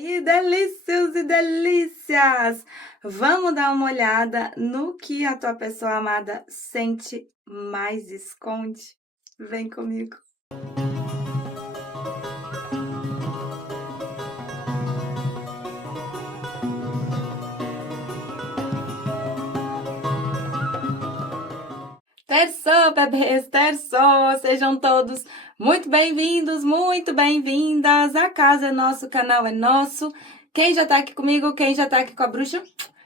aí, delícios e delícias! Vamos dar uma olhada no que a tua pessoa amada sente, mais esconde? Vem comigo. Terçou, bebês, terçou! Sejam todos muito bem-vindos, muito bem-vindas. A casa é nosso, o canal é nosso. Quem já tá aqui comigo, quem já tá aqui com a bruxa,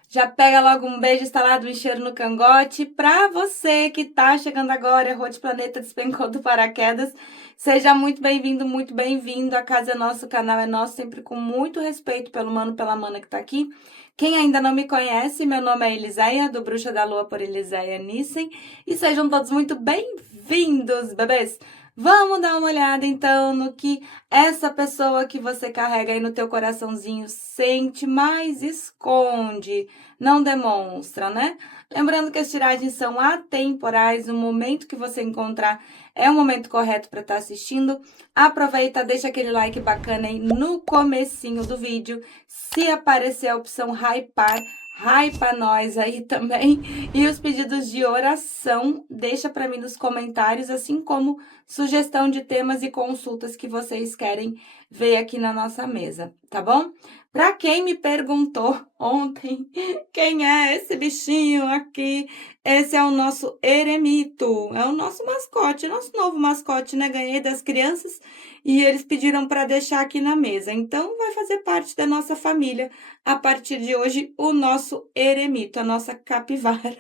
já pega logo um beijo instalado, um cheiro no cangote. Pra você que tá chegando agora, errou de planeta, despencou do paraquedas, seja muito bem-vindo, muito bem-vindo. A casa é nossa, o canal é nosso, sempre com muito respeito pelo mano, pela mana que tá aqui. Quem ainda não me conhece, meu nome é Eliséia, do Bruxa da Lua por Eliséia Nissen, e sejam todos muito bem-vindos, bebês! Vamos dar uma olhada, então, no que essa pessoa que você carrega aí no teu coraçãozinho sente, mas esconde, não demonstra, né? Lembrando que as tiragens são atemporais, o momento que você encontrar é o momento correto para estar assistindo. Aproveita, deixa aquele like bacana aí no comecinho do vídeo. Se aparecer a opção hypar, hypa nós aí também. E os pedidos de oração, deixa para mim nos comentários, assim como sugestão de temas e consultas que vocês querem ver aqui na nossa mesa, tá bom? Para quem me perguntou ontem quem é esse bichinho aqui, esse é o nosso eremito, é o nosso mascote, nosso novo mascote, né? Ganhei das crianças e eles pediram para deixar aqui na mesa. Então, vai fazer parte da nossa família a partir de hoje, o nosso eremito, a nossa capivara.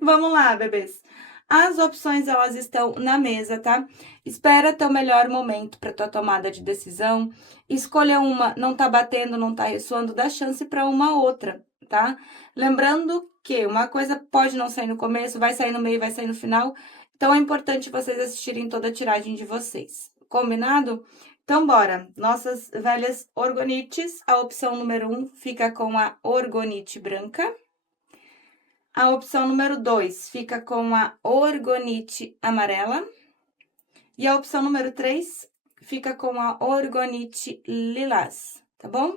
Vamos lá, bebês. As opções, elas estão na mesa, tá? Espera teu melhor momento para tua tomada de decisão. Escolha uma, não tá batendo, não tá ressoando, dá chance para uma outra, tá? Lembrando que uma coisa pode não sair no começo, vai sair no meio, vai sair no final. Então, é importante vocês assistirem toda a tiragem de vocês. Combinado? Então, bora. Nossas velhas orgonites, a opção número 1 fica com a orgonite branca. A opção número 2 fica com a orgonite amarela. E a opção número 3 fica com a orgonite lilás, tá bom?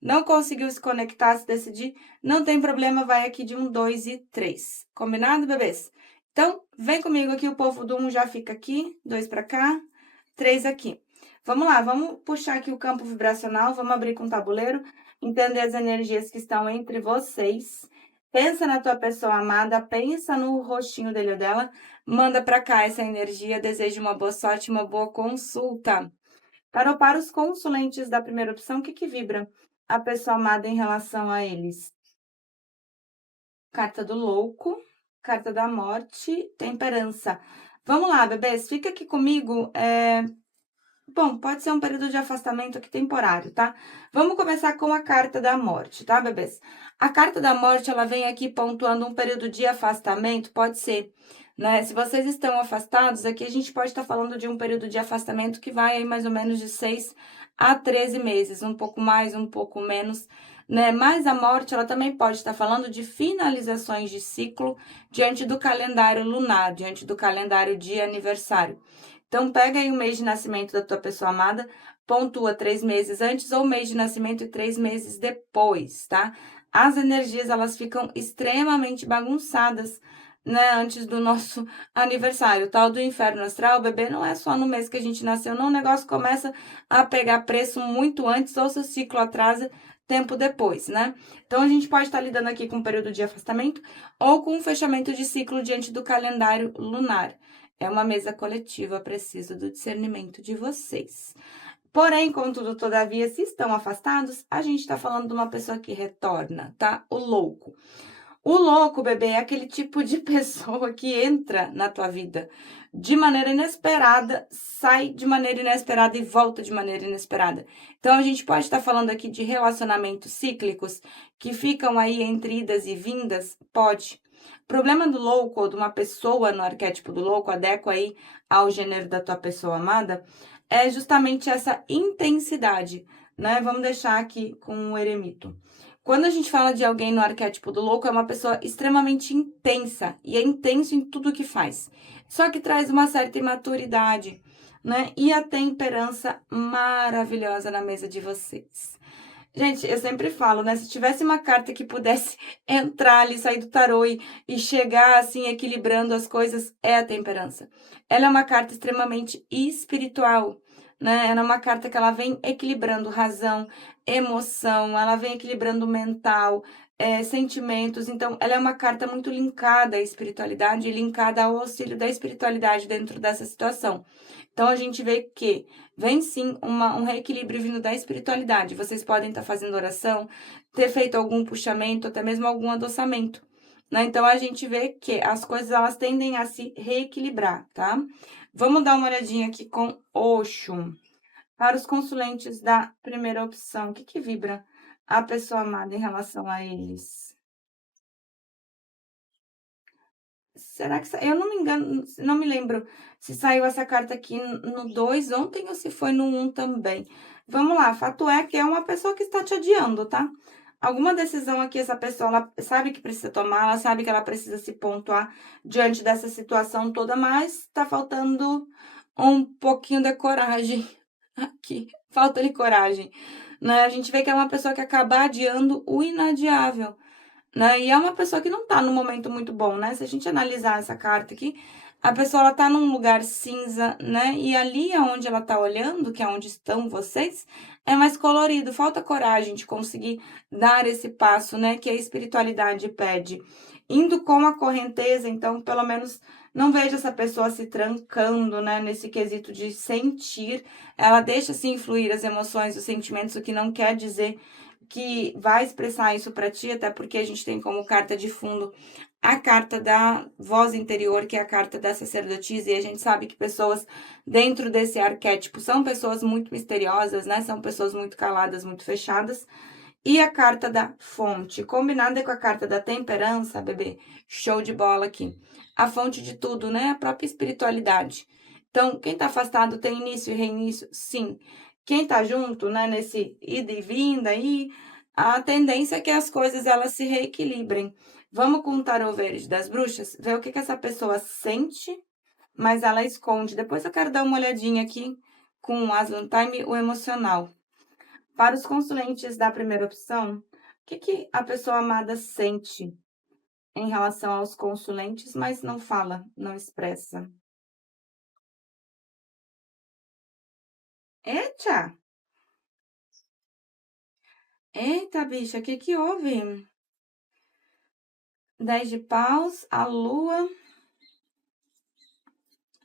Não conseguiu se conectar, se decidir, não tem problema, vai aqui de 1, 2 e 3. Combinado, bebês? Então, vem comigo aqui, o povo do 1 já fica aqui, 2 para cá, 3 aqui. Vamos lá, vamos puxar aqui o campo vibracional, vamos abrir com o tabuleiro, entender as energias que estão entre vocês. Pensa na tua pessoa amada, pensa no rostinho dele ou dela, manda para cá essa energia, desejo uma boa sorte, uma boa consulta. Para os consulentes da primeira opção, o que vibra a pessoa amada em relação a eles? Carta do louco, carta da morte, temperança. Vamos lá, bebês, fica aqui comigo, Bom, pode ser um período de afastamento aqui temporário, tá? Vamos começar com a carta da morte, tá, bebês? A carta da morte, ela vem aqui pontuando um período de afastamento, pode ser, né? Se vocês estão afastados, aqui a gente pode estar falando de um período de afastamento que vai aí mais ou menos de 6 a 13 meses, um pouco mais, um pouco menos, né? Mas a morte, ela também pode estar falando de finalizações de ciclo diante do calendário lunar, diante do calendário de aniversário. Então, pega aí o mês de nascimento da tua pessoa amada, pontua 3 meses antes ou mês de nascimento e 3 meses depois, tá? As energias, elas ficam extremamente bagunçadas, né, antes do nosso aniversário. O tal do inferno astral, bebê, não é só no mês que a gente nasceu, não. O negócio começa a pegar preço muito antes ou seu ciclo atrasa tempo depois, né? Então, a gente pode estar lidando aqui com um período de afastamento ou com um fechamento de ciclo diante do calendário lunar. É uma mesa coletiva, preciso do discernimento de vocês. Porém, contudo, todavia, se estão afastados, a gente tá falando de uma pessoa que retorna, tá? O louco. O louco, bebê, é aquele tipo de pessoa que entra na tua vida de maneira inesperada, sai de maneira inesperada e volta de maneira inesperada. Então, a gente pode estar falando aqui de relacionamentos cíclicos que ficam aí entre idas e vindas? Pode. O problema do louco ou de uma pessoa no arquétipo do louco, adequa aí ao gênero da tua pessoa amada, é justamente essa intensidade, né? Vamos deixar aqui com o eremito. Quando a gente fala de alguém no arquétipo do louco, é uma pessoa extremamente intensa, e é intenso em tudo que faz. Só que traz uma certa imaturidade, né? E a temperança maravilhosa na mesa de vocês. Gente, eu sempre falo, né? Se tivesse uma carta que pudesse entrar ali, sair do tarô e chegar assim, equilibrando as coisas, é a temperança. Ela é uma carta extremamente espiritual, né? Ela é uma carta que ela vem equilibrando razão, emoção, ela vem equilibrando mental, sentimentos. Então, ela é uma carta muito linkada à espiritualidade e linkada ao auxílio da espiritualidade dentro dessa situação. Então, a gente vê que vem sim um reequilíbrio vindo da espiritualidade. Vocês podem estar fazendo oração, ter feito algum puxamento, até mesmo algum adoçamento, né? Então, a gente vê que as coisas, elas tendem a se reequilibrar, tá? Vamos dar uma olhadinha aqui com Oxum. Para os consulentes da primeira opção, o que que vibra a pessoa amada em relação a eles? Será que eu não me engano, não me lembro se saiu essa carta aqui no 2 ontem ou se foi no 1 também. Vamos lá, fato é que é uma pessoa que está te adiando, tá? Alguma decisão aqui essa pessoa, ela sabe que precisa tomar, ela sabe que ela precisa se pontuar diante dessa situação toda, mas tá faltando um pouquinho de coragem aqui. Falta-lhe coragem, né? A gente vê que é uma pessoa que acaba adiando o inadiável, né? E é uma pessoa que não tá num momento muito bom, né? Se a gente analisar essa carta aqui, a pessoa ela tá num lugar cinza, né? E ali aonde ela tá olhando, que é onde estão vocês, é mais colorido. Falta coragem de conseguir dar esse passo, né? Que a espiritualidade pede. Indo com a correnteza, então, pelo menos não vejo essa pessoa se trancando, né? Nesse quesito de sentir. Ela deixa se influir as emoções, os sentimentos, o que não quer dizer que vai expressar isso para ti, até porque a gente tem como carta de fundo a carta da voz interior, que é a carta da sacerdotisa, e a gente sabe que pessoas dentro desse arquétipo são pessoas muito misteriosas, né? São pessoas muito caladas, muito fechadas. E a carta da fonte, combinada com a carta da temperança, bebê, show de bola aqui. A fonte de tudo, né? A própria espiritualidade. Então, quem tá afastado tem início e reinício? Sim. Quem tá junto, né, nesse ida e vinda aí, a tendência é que as coisas elas se reequilibrem. Vamos com o tarô verde das bruxas, ver o que que essa pessoa sente, mas ela esconde. Depois eu quero dar uma olhadinha aqui com o Aslan Time, o emocional. Para os consulentes da primeira opção, o que que a pessoa amada sente em relação aos consulentes, mas não fala, não expressa? Eita! Eita, bicha, o que que houve? 10 de paus, a lua,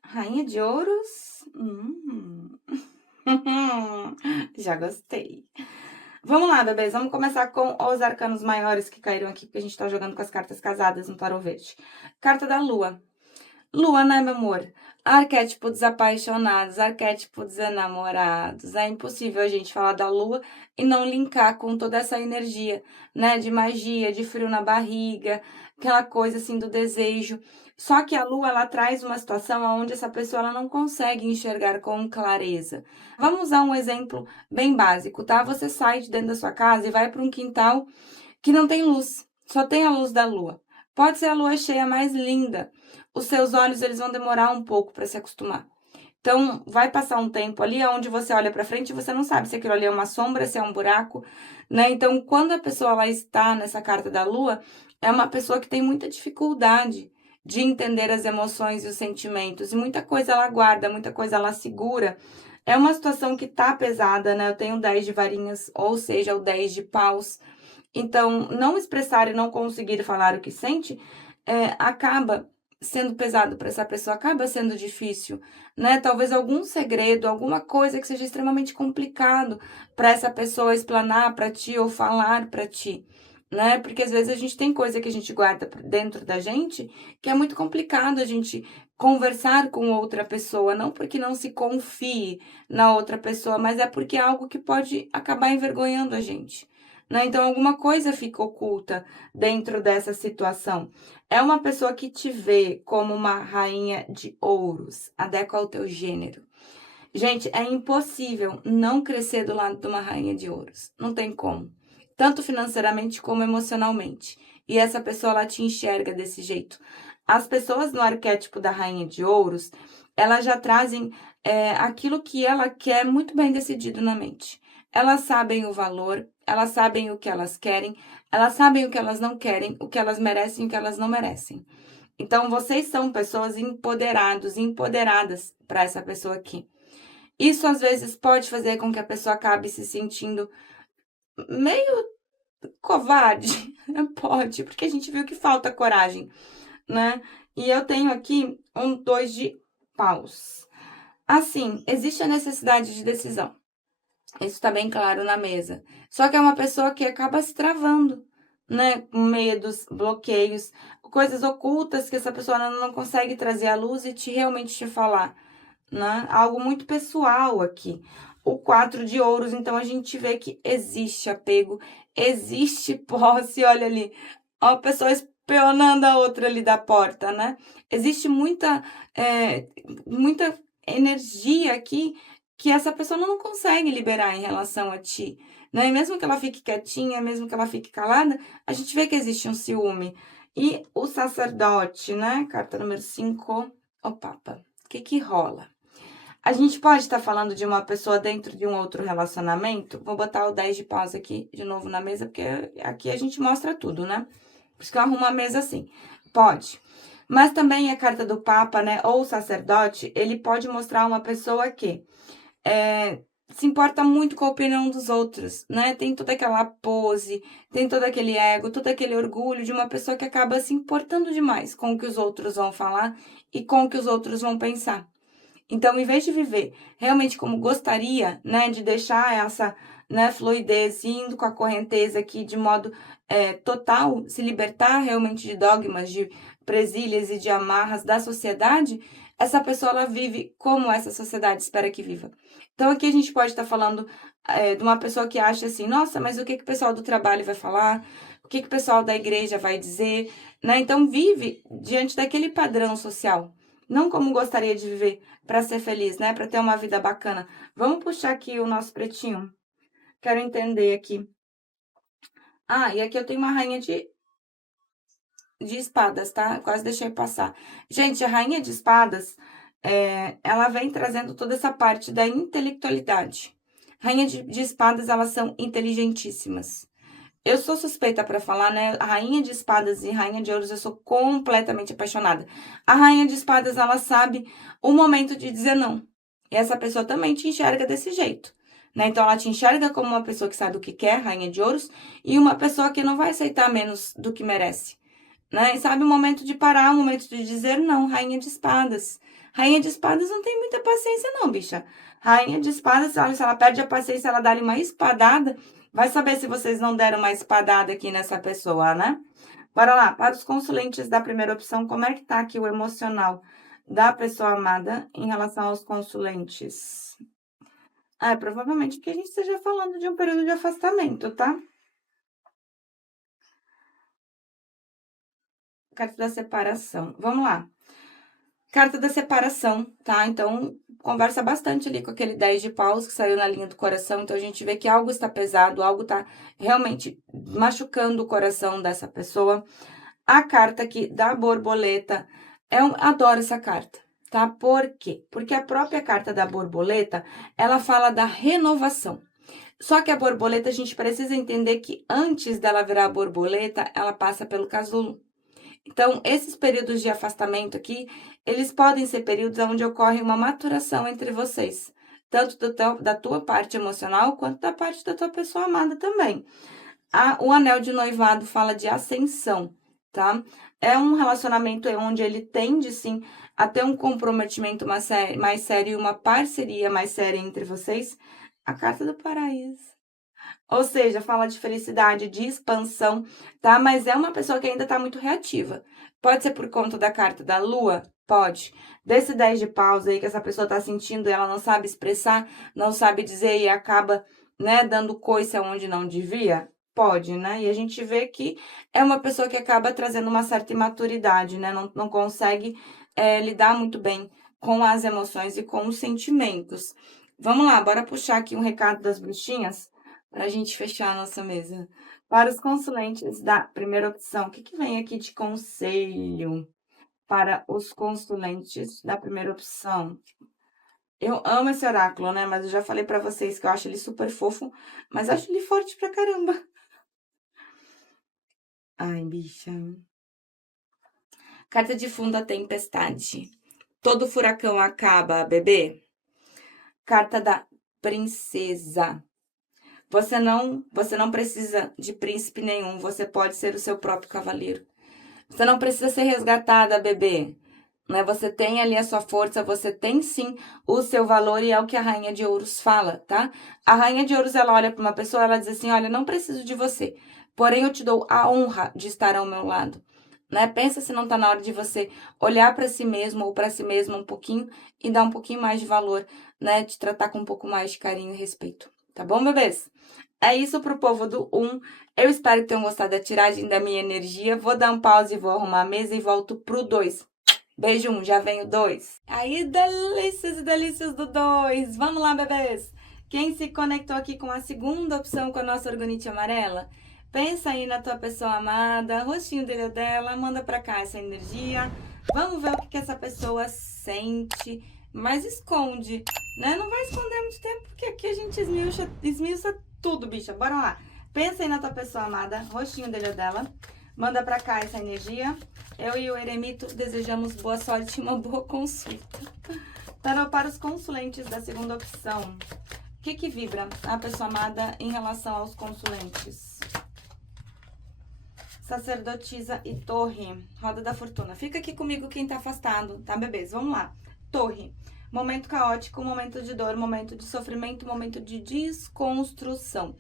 rainha de ouros. Já gostei. Vamos lá, bebês. Vamos começar com os arcanos maiores que caíram aqui, porque a gente tá jogando com as cartas casadas no tarô verde. Carta da lua. Lua, né, meu amor? Arquétipo dos apaixonados, arquétipo dos enamorados. É impossível a gente falar da lua e não linkar com toda essa energia, né? De magia, de frio na barriga, aquela coisa assim do desejo. Só que a lua, ela traz uma situação onde essa pessoa ela não consegue enxergar com clareza. Vamos usar um exemplo bem básico, tá? Você sai de dentro da sua casa e vai para um quintal que não tem luz, só tem a luz da lua. Pode ser a lua cheia mais linda. Os seus olhos eles vão demorar um pouco para se acostumar. Então, vai passar um tempo ali onde você olha para frente e você não sabe se aquilo ali é uma sombra, se é um buraco, né? Então, quando a pessoa ela está nessa carta da lua, é uma pessoa que tem muita dificuldade de entender as emoções e os sentimentos. E muita coisa ela guarda, muita coisa ela segura. É uma situação que tá pesada, né? Eu tenho 10 de varinhas, ou seja, o 10 de paus. Então, não expressar e não conseguir falar o que sente, acaba sendo pesado para essa pessoa, acaba sendo difícil, né? Talvez algum segredo, alguma coisa que seja extremamente complicado para essa pessoa explanar para ti ou falar para ti, né? Porque às vezes a gente tem coisa que a gente guarda dentro da gente que é muito complicado a gente conversar com outra pessoa, não porque não se confie na outra pessoa, mas é porque é algo que pode acabar envergonhando a gente, né? Então, alguma coisa fica oculta dentro dessa situação. É uma pessoa que te vê como uma rainha de ouros, adequa ao teu gênero. Gente, é impossível não crescer do lado de uma rainha de ouros. Não tem como. Tanto financeiramente como emocionalmente. E essa pessoa, ela te enxerga desse jeito. As pessoas no arquétipo da rainha de ouros, elas já trazem aquilo que ela quer muito bem decidido na mente. Elas sabem o valor, elas sabem o que elas querem, elas sabem o que elas não querem, o que elas merecem e o que elas não merecem. Então, vocês são pessoas empoderados, empoderadas para essa pessoa aqui. Isso às vezes pode fazer com que a pessoa acabe se sentindo meio covarde. Pode, porque a gente viu que falta coragem, né? E eu tenho aqui um 2 de paus. Assim, existe a necessidade de decisão. Isso está bem claro na mesa. Só que é uma pessoa que acaba se travando, né? Com medos, bloqueios, coisas ocultas que essa pessoa não consegue trazer à luz e realmente te falar, né? Algo muito pessoal aqui. O 4 de ouros, então a gente vê que existe apego, existe posse, olha ali, ó, a pessoa espionando a outra ali da porta, né? Existe muita energia aqui que essa pessoa não consegue liberar em relação a ti, né? E mesmo que ela fique quietinha, mesmo que ela fique calada, a gente vê que existe um ciúme. E o sacerdote, né? Carta número 5, o Papa. O que que rola? A gente pode estar falando de uma pessoa dentro de um outro relacionamento. Vou botar o 10 de paus aqui de novo na mesa, porque aqui a gente mostra tudo, né? Por isso que eu arrumo a mesa assim. Pode. Mas também a carta do Papa, né? Ou o sacerdote, ele pode mostrar uma pessoa que se importa muito com a opinião dos outros, né? Tem toda aquela pose, tem todo aquele ego, todo aquele orgulho de uma pessoa que acaba se importando demais com o que os outros vão falar e com o que os outros vão pensar. Então, em vez de viver realmente como gostaria, né, de deixar essa, né, fluidez indo com a correnteza aqui de modo total, se libertar realmente de dogmas, de presilhas e de amarras da sociedade, essa pessoa ela vive como essa sociedade espera que viva. Então, aqui a gente pode estar falando de uma pessoa que acha assim, nossa, mas o que que o pessoal do trabalho vai falar? O que que o pessoal da igreja vai dizer? Né? Então, vive diante daquele padrão social, não como gostaria de viver para ser feliz, né? Para ter uma vida bacana. Vamos puxar aqui o nosso pretinho? Quero entender aqui. Ah, e aqui eu tenho uma rainha de espadas, tá? Quase deixei passar. Gente, a rainha de espadas, ela vem trazendo toda essa parte da intelectualidade. Rainha de espadas, elas são inteligentíssimas. Eu sou suspeita para falar, né? A rainha de espadas e rainha de ouros, eu sou completamente apaixonada. A rainha de espadas, ela sabe o momento de dizer não. E essa pessoa também te enxerga desse jeito, né? Então, ela te enxerga como uma pessoa que sabe o que quer, rainha de ouros, e uma pessoa que não vai aceitar menos do que merece, né? E sabe o momento de parar, o momento de dizer não, rainha de espadas. Rainha de espadas não tem muita paciência, não, bicha. Rainha de espadas, olha, se ela perde a paciência, ela dá-lhe uma espadada. Vai saber se vocês não deram uma espadada aqui nessa pessoa, né? Bora lá, para os consulentes da primeira opção, como é que tá aqui o emocional da pessoa amada em relação aos consulentes? Provavelmente que a gente esteja falando de um período de afastamento, tá? Carta da separação. Vamos lá. Carta da separação, tá? Então, conversa bastante ali com aquele 10 de paus que saiu na linha do coração. Então, a gente vê que algo está pesado, algo está realmente machucando o coração dessa pessoa. A carta aqui da borboleta, adoro essa carta, tá? Por quê? Porque a própria carta da borboleta, ela fala da renovação. Só que a borboleta, a gente precisa entender que antes dela virar borboleta, ela passa pelo casulo. Então, esses períodos de afastamento aqui, eles podem ser períodos onde ocorre uma maturação entre vocês, tanto da tua parte emocional quanto da parte da tua pessoa amada também. O anel de noivado fala de ascensão, tá? É um relacionamento onde ele tende, sim, a ter um comprometimento mais sério e uma parceria mais séria entre vocês. A carta do paraíso. Ou seja, fala de felicidade, de expansão, tá? Mas é uma pessoa que ainda tá muito reativa. Pode ser por conta da carta da lua? Pode. Desse 10 de paus aí que essa pessoa tá sentindo e ela não sabe expressar, não sabe dizer e acaba, né, dando coice onde não devia? Pode, né? E a gente vê que é uma pessoa que acaba trazendo uma certa imaturidade, né? Não consegue lidar muito bem com as emoções e com os sentimentos. Vamos lá, bora puxar aqui um recado das bruxinhas para a gente fechar a nossa mesa. Para os consulentes da primeira opção, o que que vem aqui de conselho para os consulentes da primeira opção? Eu amo esse oráculo, né? Mas eu já falei pra vocês que eu acho ele super fofo, mas acho ele forte pra caramba. Ai, bicha. Carta de fundo, a tempestade. Todo furacão acaba, bebê. Carta da princesa. Você não precisa de príncipe nenhum, você pode ser o seu próprio cavaleiro. Você não precisa ser resgatada, bebê. Né? Você tem ali a sua força, você tem sim o seu valor e é o que a Rainha de Ouros fala, tá? A Rainha de Ouros, ela olha para uma pessoa, ela diz assim, olha, não preciso de você, porém eu te dou a honra de estar ao meu lado. Né? Pensa se não tá na hora de você olhar para si mesmo ou para si mesma um pouquinho e dar um pouquinho mais de valor, né? Te tratar com um pouco mais de carinho e respeito. Tá bom, bebês? É isso pro povo do 1. Eu espero que tenham gostado da tiragem da minha energia. Vou dar um pause, vou arrumar a mesa e volto pro 2. Beijo 1, já vem o 2. Aí, delícias e delícias do 2. Vamos lá, bebês. Quem se conectou aqui com a segunda opção com a nossa orgonite amarela? Pensa aí na tua pessoa amada, rostinho dele ou dela, manda pra cá essa energia. Vamos ver o que essa pessoa sente, mas esconde, né? Não vai esconder muito tempo, porque aqui a gente esmiuça tudo, bicha. Bora lá. Pensa aí na tua pessoa amada, rostinho dele ou dela. Manda pra cá essa energia. Eu e o Eremito desejamos boa sorte e uma boa consulta. Tarô para os consulentes da segunda opção. O que vibra a pessoa amada em relação aos consulentes? Sacerdotisa e torre. Roda da fortuna. Fica aqui comigo quem tá afastado, tá, bebês? Vamos lá. Torre. Momento caótico, momento de dor, momento de sofrimento, momento de desconstrução.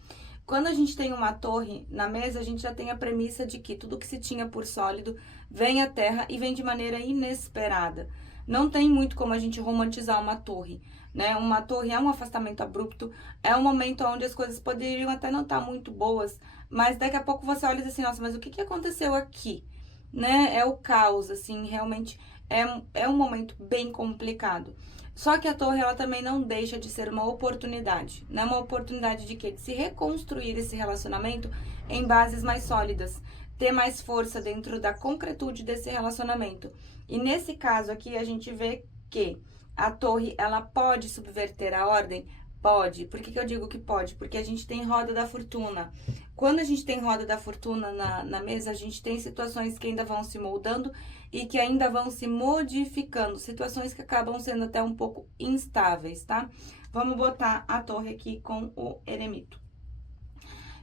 Quando a gente tem uma torre na mesa, a gente já tem a premissa de que tudo que se tinha por sólido vem à terra e vem de maneira inesperada. Não tem muito como a gente romantizar uma torre, né? Uma torre é um afastamento abrupto, é um momento onde as coisas poderiam até não estar muito boas, mas daqui a pouco você olha e diz assim, nossa, mas o que aconteceu aqui? Né? É o caos, assim, realmente é um momento bem complicado. Só que a torre, ela também não deixa de ser uma oportunidade, né? Uma oportunidade de quê? De se reconstruir esse relacionamento em bases mais sólidas, ter mais força dentro da concretude desse relacionamento. E nesse caso aqui, a gente vê que a torre, ela pode subverter a ordem? Pode. Por que eu digo que pode? Porque a gente tem roda da fortuna. Quando a gente tem roda da fortuna na mesa, a gente tem situações que ainda vão se moldando e que ainda vão se modificando, situações que acabam sendo até um pouco instáveis, tá? Vamos botar a torre aqui com o eremito.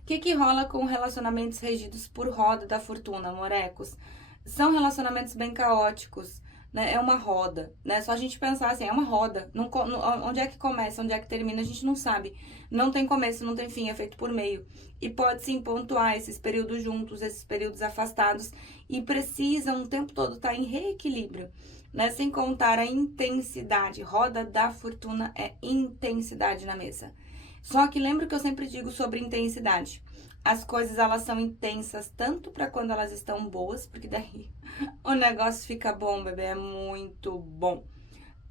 O que rola com relacionamentos regidos por roda da fortuna, morecos? São relacionamentos bem caóticos, né? É uma roda, né? Só a gente pensar assim, é uma roda. Onde é que começa, onde é que termina, a gente não sabe. Não tem começo, não tem fim, é feito por meio. E pode sim pontuar esses períodos juntos, esses períodos afastados, e precisam o tempo todo estar em reequilíbrio, né? Sem contar a intensidade. Roda da fortuna é intensidade na mesa. Só que lembra que eu sempre digo sobre intensidade. As coisas, elas são intensas tanto para quando elas estão boas, porque daí o negócio fica bom, bebê, é muito bom.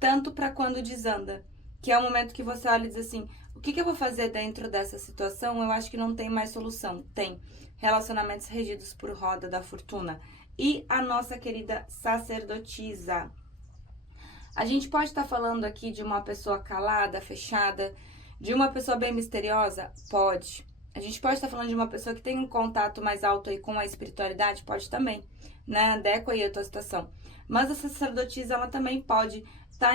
Tanto para quando desanda, que é o momento que você olha e diz assim, o que eu vou fazer dentro dessa situação? Eu acho que não tem mais solução. Tem relacionamentos regidos por roda da fortuna. E a nossa querida sacerdotisa. A gente pode estar falando aqui de uma pessoa calada, fechada, de uma pessoa bem misteriosa? Pode. A gente pode estar falando de uma pessoa que tem um contato mais alto aí com a espiritualidade? Pode também, né? Adequa aí a tua situação. Mas a sacerdotisa, ela também pode estar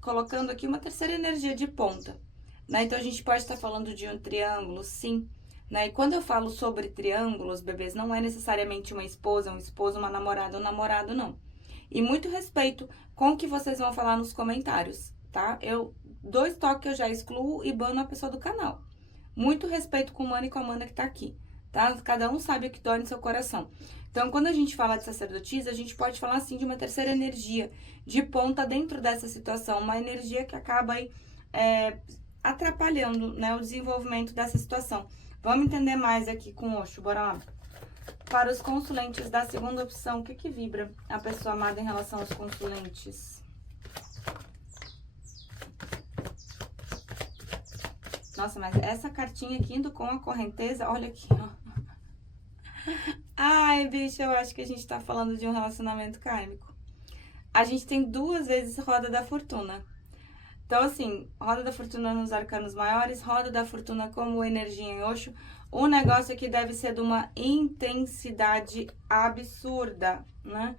colocando aqui uma terceira energia de ponta, né? Então, a gente pode estar falando de um triângulo, sim, né? E quando eu falo sobre triângulos, bebês, não é necessariamente uma esposa, um esposo, uma namorada, um namorado, não. E muito respeito com o que vocês vão falar nos comentários, tá? Dois toques eu já excluo e bano a pessoa do canal. Muito respeito com o mano e com a mana que tá aqui, tá? Cada um sabe o que dói no seu coração. Então, quando a gente fala de sacerdotisa, a gente pode falar, assim, de uma terceira energia de ponta dentro dessa situação. Uma energia que acaba aí atrapalhando, né, o desenvolvimento dessa situação. Vamos entender mais aqui com o Osho, bora lá. Para os consulentes da segunda opção, o que vibra a pessoa amada em relação aos consulentes? Nossa, mas essa cartinha aqui indo com a correnteza, olha aqui, ó. Ai, bicho, eu acho que a gente tá falando de um relacionamento kármico. A gente tem 2 vezes roda da fortuna. Então, assim, roda da fortuna nos arcanos maiores, roda da fortuna como energia em Osho. O negócio aqui deve ser de uma intensidade absurda, né?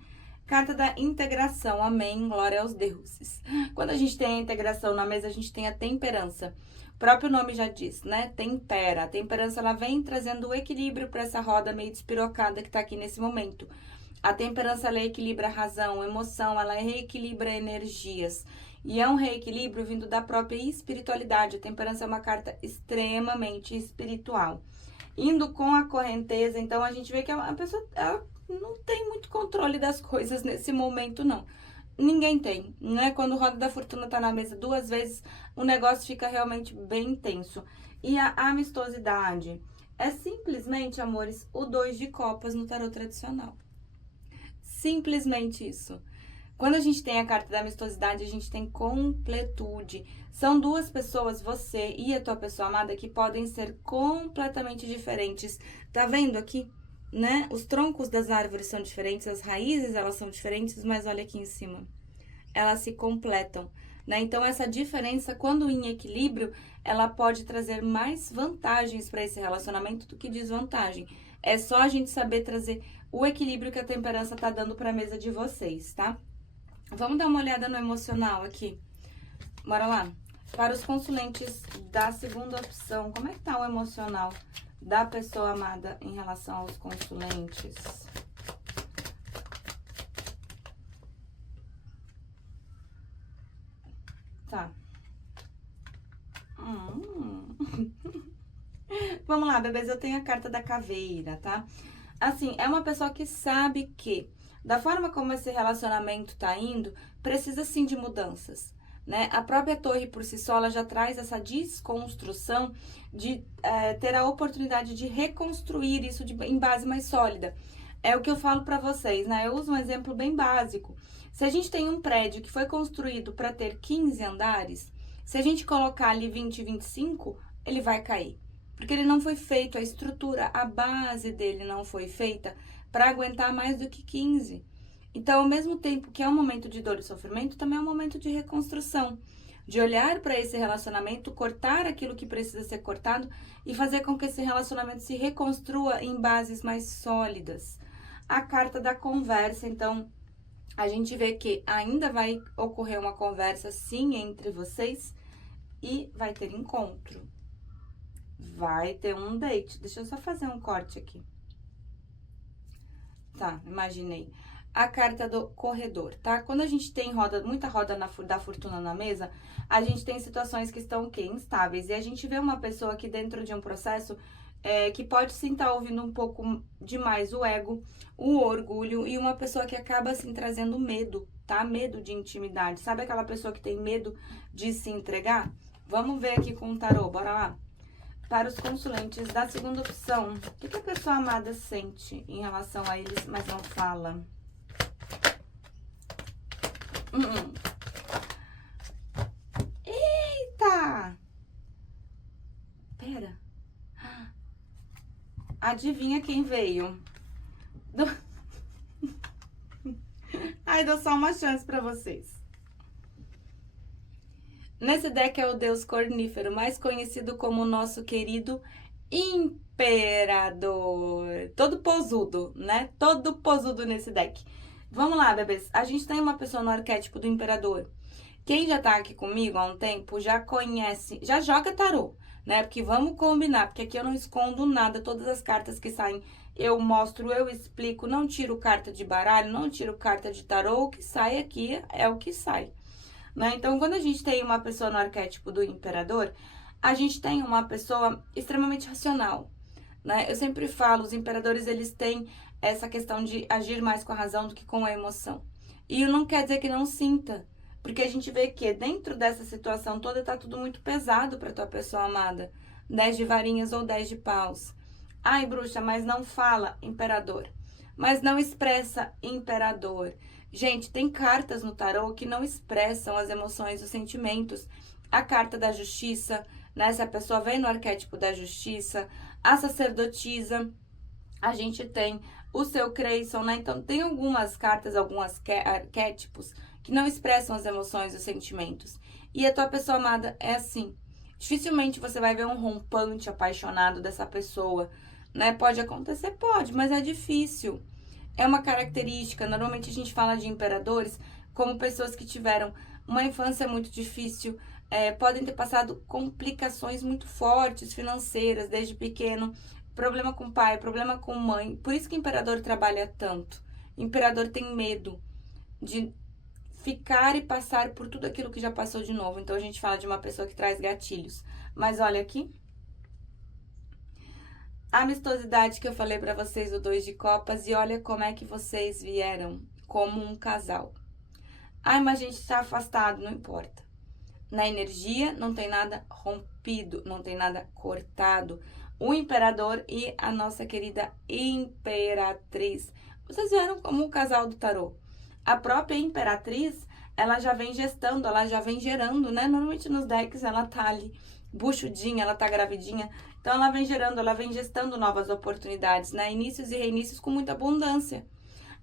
Carta da integração, amém, glória aos deuses. Quando a gente tem a integração na mesa, a gente tem a temperança. O próprio nome já diz, né? Tempera. A temperança, ela vem trazendo o equilíbrio para essa roda meio despirocada que tá aqui nesse momento. A temperança, ela equilibra a razão, a emoção, ela reequilibra energias. E é um reequilíbrio vindo da própria espiritualidade. A temperança é uma carta extremamente espiritual. Indo com a correnteza, então a gente vê que a pessoa ela não tem muito controle das coisas nesse momento, não. Ninguém tem, né? Quando o Roda da Fortuna tá na mesa 2 vezes, o negócio fica realmente bem intenso. E a amistosidade é simplesmente, amores, o 2 de copas no tarô tradicional. Simplesmente isso. Quando a gente tem a carta da amistosidade, a gente tem completude. São duas pessoas, você e a tua pessoa amada, que podem ser completamente diferentes. Tá vendo aqui, né? Os troncos das árvores são diferentes, as raízes, elas são diferentes, mas olha aqui em cima. Elas se completam, né? Então, essa diferença, quando em equilíbrio, ela pode trazer mais vantagens para esse relacionamento do que desvantagem. É só a gente saber trazer o equilíbrio que a temperança tá dando para a mesa de vocês, tá? Vamos dar uma olhada no emocional aqui. Bora lá. Para os consulentes da segunda opção, como é que tá o emocional da pessoa amada em relação aos consulentes? Tá. Vamos lá, bebês, eu tenho a carta da caveira, tá? Assim, é uma pessoa que sabe que, da forma como esse relacionamento tá indo, precisa sim de mudanças, né? A própria torre por si só, ela já traz essa desconstrução de ter a oportunidade de reconstruir isso em base mais sólida. É o que eu falo pra vocês, né? Eu uso um exemplo bem básico. Se a gente tem um prédio que foi construído para ter 15 andares, se a gente colocar ali 20, 25, ele vai cair. Porque ele não foi feito, a estrutura, a base dele não foi feita para aguentar mais do que 15. Então, ao mesmo tempo que é um momento de dor e sofrimento, também é um momento de reconstrução. De olhar para esse relacionamento, cortar aquilo que precisa ser cortado e fazer com que esse relacionamento se reconstrua em bases mais sólidas. A carta da conversa, então, a gente vê que ainda vai ocorrer uma conversa, sim, entre vocês e vai ter encontro. Vai ter um date. Deixa eu só fazer um corte aqui. Tá, imaginei. A carta do corredor, tá? Quando a gente tem muita roda da fortuna na mesa, a gente tem situações que estão, o quê? Instáveis. E a gente vê uma pessoa aqui dentro de um processo que pode sim estar ouvindo um pouco demais o ego, o orgulho, e uma pessoa que acaba, assim, trazendo medo, tá? Medo de intimidade. Sabe aquela pessoa que tem medo de se entregar? Vamos ver aqui com o tarô, bora lá? Para os consulentes da segunda opção, o que a pessoa amada sente em relação a eles, mas não fala? Eita! Pera. Adivinha quem veio? Ai, dou só uma chance pra vocês. Nesse deck é o deus cornífero, mais conhecido como o nosso querido Imperador. Todo posudo, né? Todo posudo nesse deck. Vamos lá, bebês. A gente tem uma pessoa no arquétipo do Imperador. Quem já tá aqui comigo há um tempo já conhece, já joga tarô, né? Porque vamos combinar, porque aqui eu não escondo nada, todas as cartas que saem eu mostro, eu explico, não tiro carta de baralho, não tiro carta de tarô, o que sai aqui é o que sai. Né? Então, quando a gente tem uma pessoa no arquétipo do imperador, a gente tem uma pessoa extremamente racional, né? Eu sempre falo, os imperadores, eles têm essa questão de agir mais com a razão do que com a emoção. E não quer dizer que não sinta, porque a gente vê que dentro dessa situação toda tá tudo muito pesado para tua pessoa amada. 10 de varinhas ou 10 de paus. Ai, bruxa, mas não fala, imperador. Mas não expressa, imperador. Gente, tem cartas no tarô que não expressam as emoções, os sentimentos. A carta da justiça, né? Se a pessoa vem no arquétipo da justiça, a sacerdotisa, a gente tem o seu Creyson, né? Então, tem algumas cartas, alguns arquétipos que não expressam as emoções, os sentimentos. E a tua pessoa amada é assim. Dificilmente você vai ver um rompante apaixonado dessa pessoa, né? Pode acontecer? Pode, mas é difícil. É uma característica. Normalmente a gente fala de imperadores como pessoas que tiveram uma infância muito difícil, podem ter passado complicações muito fortes financeiras desde pequeno, problema com pai, problema com mãe. Por isso que o imperador trabalha tanto. O imperador tem medo de ficar e passar por tudo aquilo que já passou de novo. Então a gente fala de uma pessoa que traz gatilhos. Mas olha aqui, a amistosidade que eu falei pra vocês, o 2 de copas, e olha como é que vocês vieram como um casal. Ai, mas a gente tá afastado, não importa. Na energia não tem nada rompido, não tem nada cortado. O imperador e a nossa querida imperatriz. Vocês vieram como um casal do tarô. A própria imperatriz, ela já vem gestando, ela já vem gerando, né? Normalmente nos decks ela tá ali buchudinha, ela tá gravidinha. Então ela vem gerando, ela vem gestando novas oportunidades, né? Inícios e reinícios com muita abundância.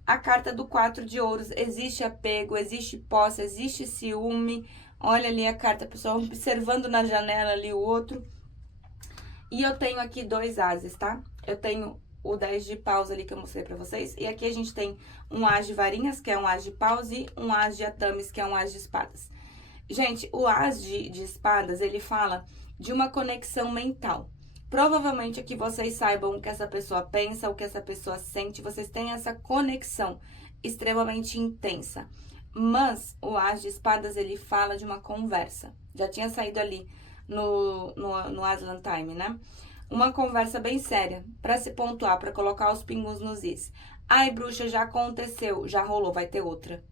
A carta do 4 de ouros, existe apego, existe posse, existe ciúme. Olha ali a carta, pessoal, observando na janela ali o outro. E eu tenho aqui 2 ases, tá? Eu tenho o 10 de paus ali que eu mostrei pra vocês. E aqui a gente tem um as de varinhas, que é um as de paus, e um as de atames, que é um as de espadas. Gente, o as de espadas, ele fala de uma conexão mental. Provavelmente aqui vocês saibam o que essa pessoa pensa, o que essa pessoa sente, vocês têm essa conexão extremamente intensa. Mas o as de espadas, ele fala de uma conversa. Já tinha saído ali no Aslan Time, né? Uma conversa bem séria, pra se pontuar, pra colocar os pingos nos is. Ai, bruxa, já aconteceu, já rolou, vai ter outra.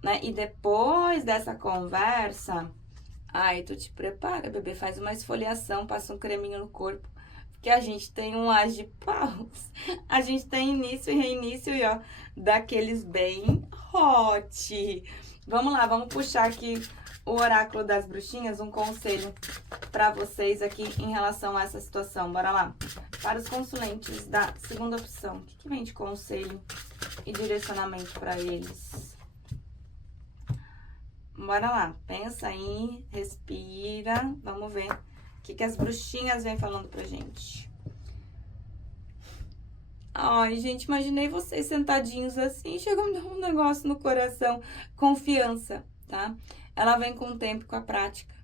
Né? E depois dessa conversa, ai, tu te prepara, bebê, faz uma esfoliação, passa um creminho no corpo, porque a gente tem um as de paus, a gente tem início e reinício, e ó, daqueles bem hot. Vamos lá, vamos puxar aqui o oráculo das bruxinhas, um conselho pra vocês aqui em relação a essa situação. Bora lá. Para os consulentes da segunda opção, o que vem de conselho e direcionamento pra eles? Bora lá, pensa aí, respira, vamos ver o que as bruxinhas vêm falando pra gente. Ai, gente, imaginei vocês sentadinhos assim, chegou a me dar um negócio no coração. Confiança, tá? Ela vem com o tempo e com a prática.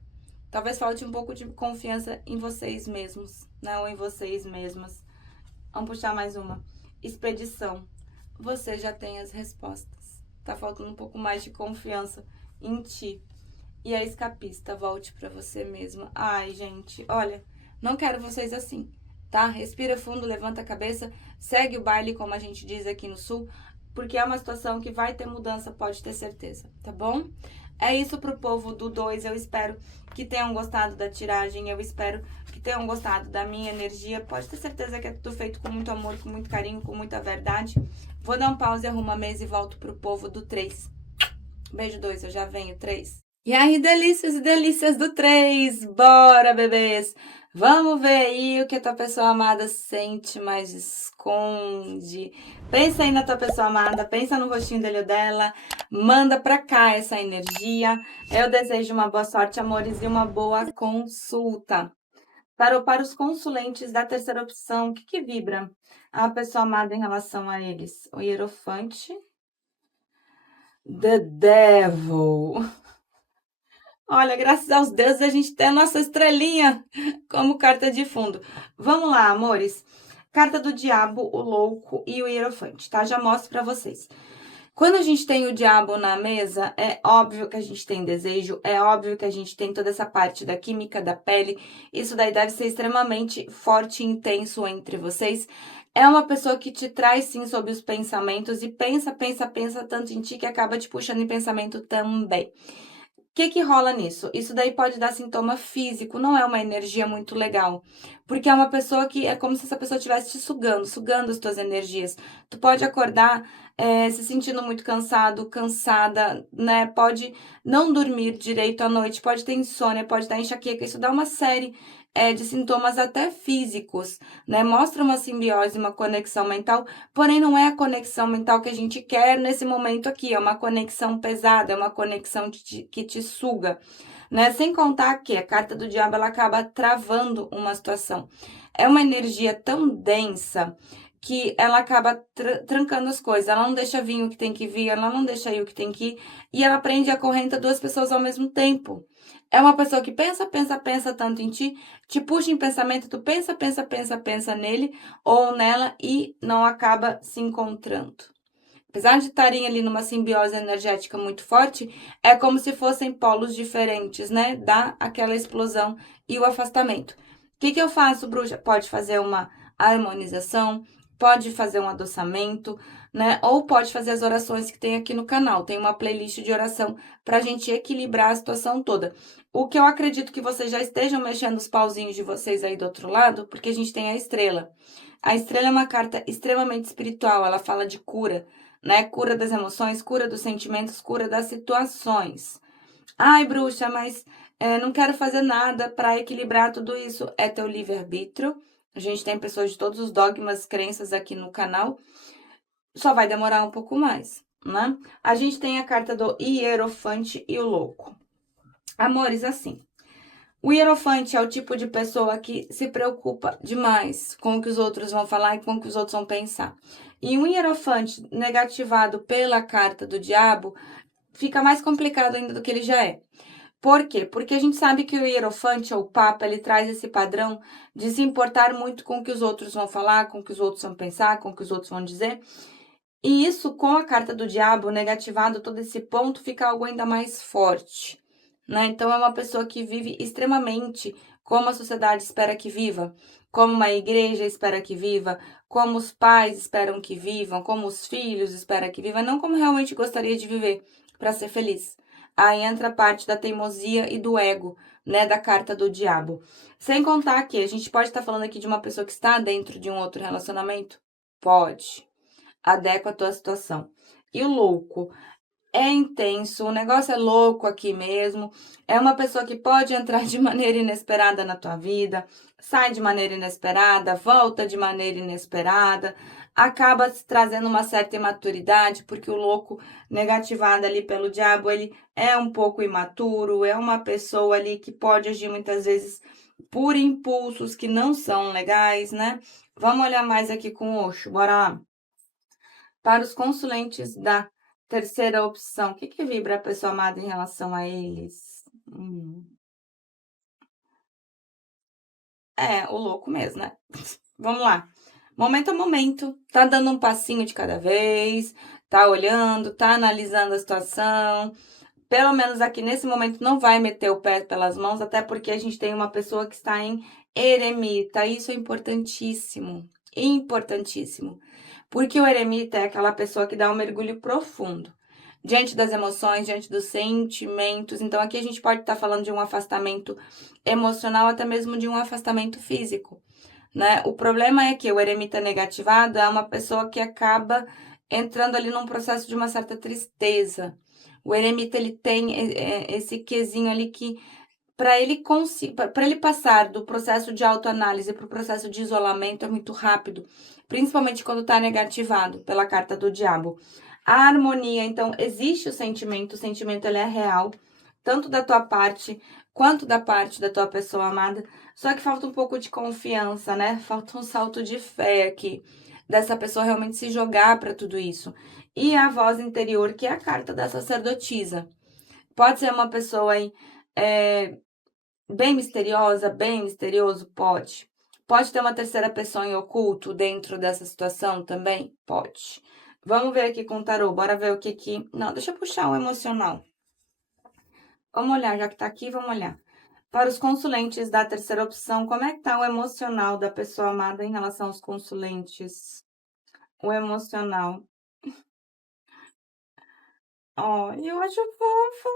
Talvez falte um pouco de confiança em vocês mesmos, né? Ou em vocês mesmas. Vamos puxar mais uma. Expedição. Você já tem as respostas. Tá faltando um pouco mais de confiança em ti. E a escapista, volte pra você mesma. Ai, gente, olha, não quero vocês assim, tá? Respira fundo, levanta a cabeça, segue o baile, como a gente diz aqui no sul, porque é uma situação que vai ter mudança, pode ter certeza, tá bom? É isso pro povo do 2, eu espero que tenham gostado da tiragem, eu espero que tenham gostado da minha energia, pode ter certeza que é tudo feito com muito amor, com muito carinho, com muita verdade. Vou dar um pause, arrumo a mesa e volto pro povo do 3. Beijo 2, eu já venho, 3. E aí, delícias e delícias do 3, bora, bebês! Vamos ver aí o que a tua pessoa amada sente, mas esconde. Pensa aí na tua pessoa amada, pensa no rostinho dele ou dela, manda pra cá essa energia. Eu desejo uma boa sorte, amores, e uma boa consulta. Para os consulentes da terceira opção, o que vibra a pessoa amada em relação a eles? O Hierofante, The Devil. Olha, graças aos deuses a gente tem a nossa estrelinha como carta de fundo. Vamos lá, amores. Carta do diabo, o louco e o hierofante, tá? Já mostro pra vocês. Quando a gente tem o diabo na mesa, é óbvio que a gente tem desejo, é óbvio que a gente tem toda essa parte da química, da pele. Isso daí deve ser extremamente forte e intenso entre vocês. É uma pessoa que te traz, sim, sobre os pensamentos e pensa tanto em ti que acaba te puxando em pensamento também. O que rola nisso? Isso daí pode dar sintoma físico, não é uma energia muito legal. Porque é uma pessoa que é como se essa pessoa estivesse te sugando as tuas energias. Tu pode acordar se sentindo muito cansado, cansada, né? Pode não dormir direito à noite, pode ter insônia, pode dar enxaqueca. Isso dá uma série de sintomas até físicos, né? Mostra uma simbiose, uma conexão mental, porém não é a conexão mental que a gente quer nesse momento aqui, é uma conexão pesada, é uma conexão que te suga. né? Sem contar que a carta do diabo, ela acaba travando uma situação. É uma energia tão densa que ela acaba trancando as coisas. Ela não deixa vir o que tem que vir, ela não deixa ir o que tem que ir, e ela prende a corrente a duas pessoas ao mesmo tempo. É uma pessoa que pensa, pensa, pensa tanto em ti, te puxa em pensamento, tu pensa, pensa, pensa, pensa nele ou nela e não acaba se encontrando. Apesar de estarem ali numa simbiose energética muito forte, é como se fossem polos diferentes, né? Dá aquela explosão e o afastamento. O que eu faço, bruxa? Pode fazer uma harmonização, pode fazer um adoçamento, né? Ou pode fazer as orações que tem aqui no canal. Tem uma playlist de oração para a gente equilibrar a situação toda. O que eu acredito que vocês já estejam mexendo os pauzinhos de vocês aí do outro lado, porque a gente tem a estrela. A estrela é uma carta extremamente espiritual, ela fala de cura, né? Cura das emoções, cura dos sentimentos, cura das situações. Ai, bruxa, mas não quero fazer nada para equilibrar tudo isso. É teu livre-arbítrio. A gente tem pessoas de todos os dogmas, crenças aqui no canal. Só vai demorar um pouco mais, né? A gente tem a carta do Hierofante e o Louco. Amores, assim. O hierofante é o tipo de pessoa que se preocupa demais com o que os outros vão falar e com o que os outros vão pensar. E um hierofante negativado pela carta do diabo fica mais complicado ainda do que ele já é. Por quê? Porque a gente sabe que o hierofante, ou o papa, ele traz esse padrão de se importar muito com o que os outros vão falar, com o que os outros vão pensar, com o que os outros vão dizer. E isso, com a carta do diabo negativado, todo esse ponto, fica algo ainda mais forte, né? Então, é uma pessoa que vive extremamente como a sociedade espera que viva, como uma igreja espera que viva, como os pais esperam que vivam, como os filhos esperam que vivam, não como realmente gostaria de viver para ser feliz. Aí entra a parte da teimosia e do ego, né, da carta do diabo. Sem contar que a gente pode estar falando aqui de uma pessoa que está dentro de um outro relacionamento? Pode. Adequa a tua situação. E o louco é intenso, o negócio é louco aqui mesmo. É uma pessoa que pode entrar de maneira inesperada na tua vida, sai de maneira inesperada, volta de maneira inesperada, acaba se trazendo uma certa imaturidade, porque o louco negativado ali pelo diabo, ele é um pouco imaturo, é uma pessoa ali que pode agir muitas vezes por impulsos que não são legais, né? Vamos olhar mais aqui com o Osho, bora lá. Para os consulentes da terceira opção, o que vibra a pessoa amada em relação a eles? É, o louco mesmo, né? Vamos lá. Momento a momento, tá dando um passinho de cada vez, tá olhando, tá analisando a situação. Pelo menos aqui nesse momento não vai meter o pé pelas mãos, até porque a gente tem uma pessoa que está em eremita. Isso é importantíssimo, importantíssimo. Porque o eremita é aquela pessoa que dá um mergulho profundo diante das emoções, diante dos sentimentos. Então aqui a gente pode estar falando de um afastamento emocional, até mesmo de um afastamento físico, né? O problema é que o eremita negativado é uma pessoa que acaba entrando ali num processo de uma certa tristeza. O eremita, ele tem esse quesinho ali que, para ele passar do processo de autoanálise para o processo de isolamento, é muito rápido, principalmente quando está negativado pela carta do diabo. A harmonia, então, existe o sentimento ele é real, tanto da tua parte quanto da parte da tua pessoa amada, só que falta um pouco de confiança, né? Falta um salto de fé aqui, dessa pessoa realmente se jogar para tudo isso. E a voz interior, que é a carta da sacerdotisa. Pode ser uma pessoa aí, bem misteriosa, bem misterioso? Pode. Pode ter uma terceira pessoa em oculto dentro dessa situação também? Pode. Vamos ver aqui com o tarô, bora ver o que que... Não, deixa eu puxar o emocional. Vamos olhar, já que tá aqui, vamos olhar. Para os consulentes da terceira opção, como é que tá o emocional da pessoa amada em relação aos consulentes? O emocional. Ó, eu acho fofo.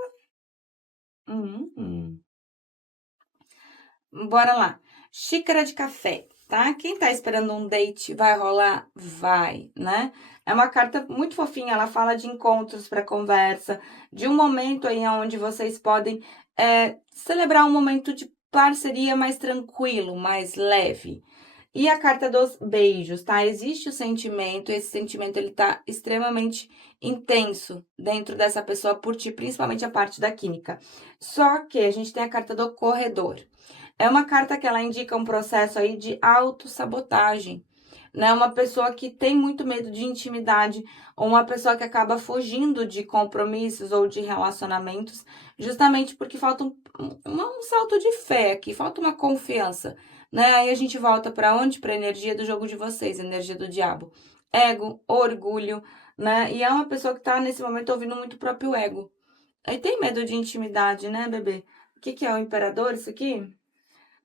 Uhum. Bora lá. Xícara de café, tá? Quem tá esperando um date vai rolar? Vai, né? É uma carta muito fofinha, ela fala de encontros para conversa, de um momento aí onde vocês podem celebrar um momento de parceria mais tranquilo, mais leve. E a carta dos beijos, tá? Existe o sentimento, esse sentimento ele tá extremamente intenso dentro dessa pessoa por ti, principalmente a parte da química. Só que a gente tem a carta do corredor. É uma carta que ela indica um processo aí de autossabotagem, né? Uma pessoa que tem muito medo de intimidade, ou uma pessoa que acaba fugindo de compromissos ou de relacionamentos, justamente porque falta um salto de fé aqui, falta uma confiança, né? Aí a gente volta para onde? Para a energia do jogo de vocês, energia do diabo. Ego, orgulho, né? E é uma pessoa que tá nesse momento ouvindo muito o próprio ego. Aí tem medo de intimidade, né, bebê? O que que é o imperador, isso aqui?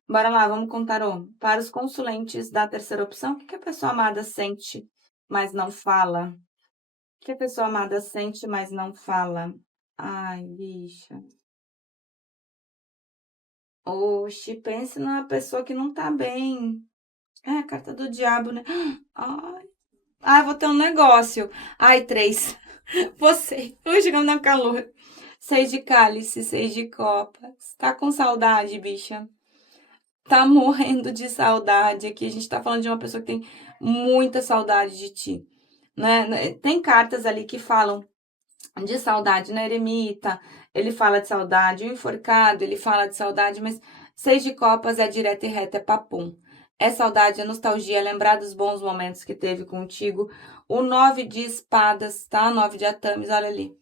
Bora lá, vamos com o tarô. Para os consulentes da terceira opção, o que que a pessoa amada sente, mas não fala? O que a pessoa amada sente, mas não fala? Ai, bicha. Oxe, pense numa pessoa que não tá bem. É a carta do diabo, né? Ai, ai, vou ter um negócio. Ai, três. Você. Ui, chegando na calor. Seis de cálice, seis de copas. Tá com saudade, bicha? Tá morrendo de saudade aqui. A gente tá falando de uma pessoa que tem muita saudade de ti, né? Tem cartas ali que falam de saudade, né? Eremita, ele fala de saudade. O enforcado, ele fala de saudade, mas seis de copas é direto e reto, é papum. É saudade, é nostalgia, é lembrar dos bons momentos que teve contigo. O nove de espadas, tá? Nove de atames, olha ali.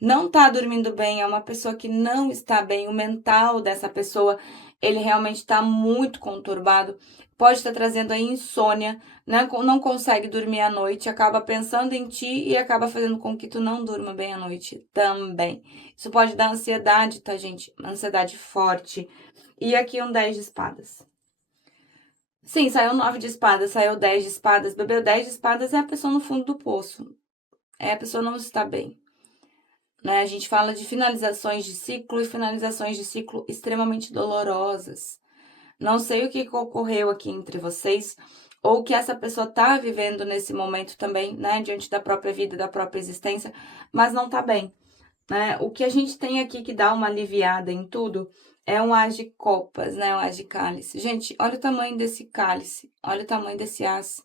Não tá dormindo bem, é uma pessoa que não está bem, o mental dessa pessoa, ele realmente está muito conturbado, pode estar trazendo aí insônia, né? Não consegue dormir à noite, acaba pensando em ti e acaba fazendo com que tu não durma bem à noite também. Isso pode dar ansiedade, tá, gente? Ansiedade forte. E aqui um 10 de espadas. Sim, saiu 9 de espadas, saiu 10 de espadas. Bebeu 10 de espadas é a pessoa no fundo do poço. É a pessoa não está bem. Né? A gente fala de finalizações de ciclo e finalizações de ciclo extremamente dolorosas. Não sei o que ocorreu aqui entre vocês, ou o que essa pessoa tá vivendo nesse momento também, né? Diante da própria vida, da própria existência, mas não tá bem, né? O que a gente tem aqui que dá uma aliviada em tudo é um as de copas, né? Um as de cálice. Gente, olha o tamanho desse cálice, olha o tamanho desse as.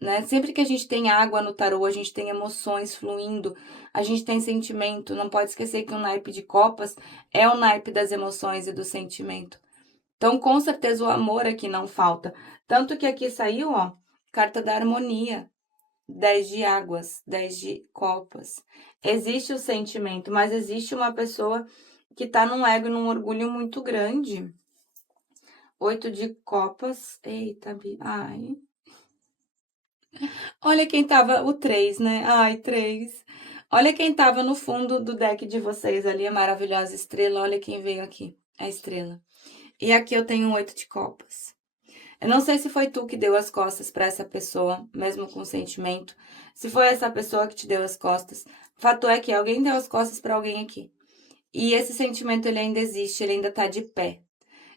Né? Sempre que a gente tem água no tarô, a gente tem emoções fluindo, a gente tem sentimento. Não pode esquecer que o naipe de copas é o naipe das emoções e do sentimento. Então, com certeza, o amor aqui não falta. Tanto que aqui saiu, ó, carta da harmonia. 10 de águas, 10 de copas. Existe o sentimento, mas existe uma pessoa que tá num ego e num orgulho muito grande. 8 de copas. Eita, ai. Olha quem tava, o 3, né? Ai, 3. Olha quem tava no fundo do deck de vocês ali, a maravilhosa estrela. Olha quem veio aqui, a estrela. E aqui eu tenho um 8 de copas. Eu não sei se foi tu que deu as costas para essa pessoa, mesmo com sentimento. Se foi essa pessoa que te deu as costas. Fato é que alguém deu as costas para alguém aqui. E esse sentimento ele ainda existe, ele ainda tá de pé.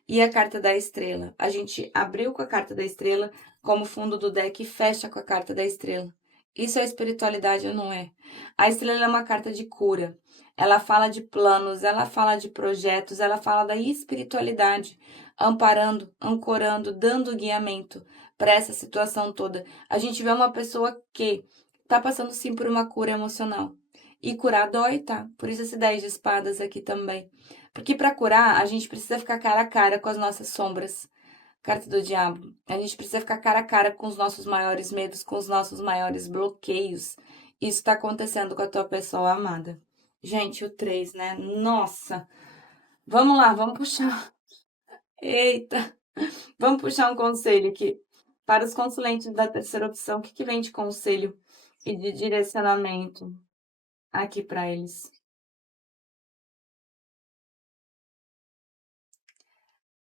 E a carta da estrela. A gente abriu com a carta da estrela como fundo do deck e fecha com a carta da estrela. Isso é espiritualidade ou não é? A estrela é uma carta de cura. Ela fala de planos, ela fala de projetos, ela fala da espiritualidade, amparando, ancorando, dando guiamento para essa situação toda. A gente vê uma pessoa que tá passando sim por uma cura emocional. E curar dói, tá? Por isso esse 10 de espadas aqui também. Porque para curar, a gente precisa ficar cara a cara com as nossas sombras. Carta do diabo. A gente precisa ficar cara a cara com os nossos maiores medos, com os nossos maiores bloqueios. Isso tá acontecendo com a tua pessoa amada. Gente, o 3, né? Nossa! Vamos lá, vamos puxar. Eita! Vamos puxar um conselho aqui. Para os consulentes da terceira opção, o que vem de conselho e de direcionamento aqui para eles?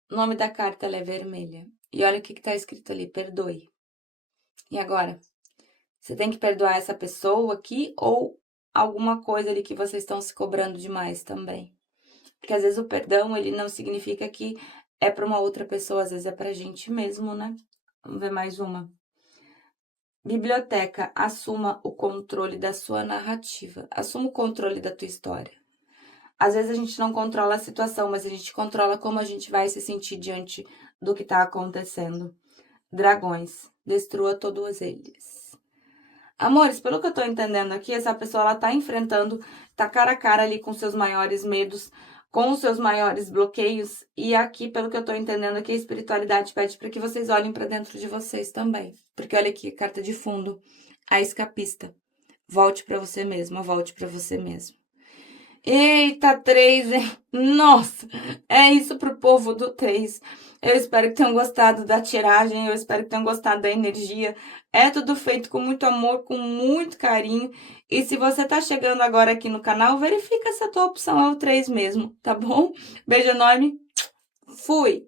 O nome da carta ela é vermelha. E olha o que tá escrito ali: perdoe. E agora? Você tem que perdoar essa pessoa aqui ou alguma coisa ali que vocês estão se cobrando demais também? Porque às vezes o perdão, ele não significa que é para uma outra pessoa, às vezes é pra gente mesmo, né? Vamos ver mais uma. Biblioteca, assuma o controle da sua narrativa. Assuma o controle da tua história. Às vezes a gente não controla a situação, mas a gente controla como a gente vai se sentir diante do que tá acontecendo. dragões. Destrua todos eles. Amores, pelo que eu tô entendendo aqui, essa pessoa, ela tá enfrentando, tá cara a cara ali com seus maiores medos, com os seus maiores bloqueios. E aqui, pelo que eu tô entendendo aqui, a espiritualidade pede para que vocês olhem para dentro de vocês também. Porque olha aqui, carta de fundo, a escapista. Volte para você mesma, volte para você mesmo. Eita, 3, hein? Nossa, é isso pro povo do 3. Eu espero que tenham gostado da tiragem, eu espero que tenham gostado da energia. É tudo feito com muito amor, com muito carinho. E se você tá chegando agora aqui no canal, verifica se a tua opção é o 3 mesmo, tá bom? Beijo enorme. Fui!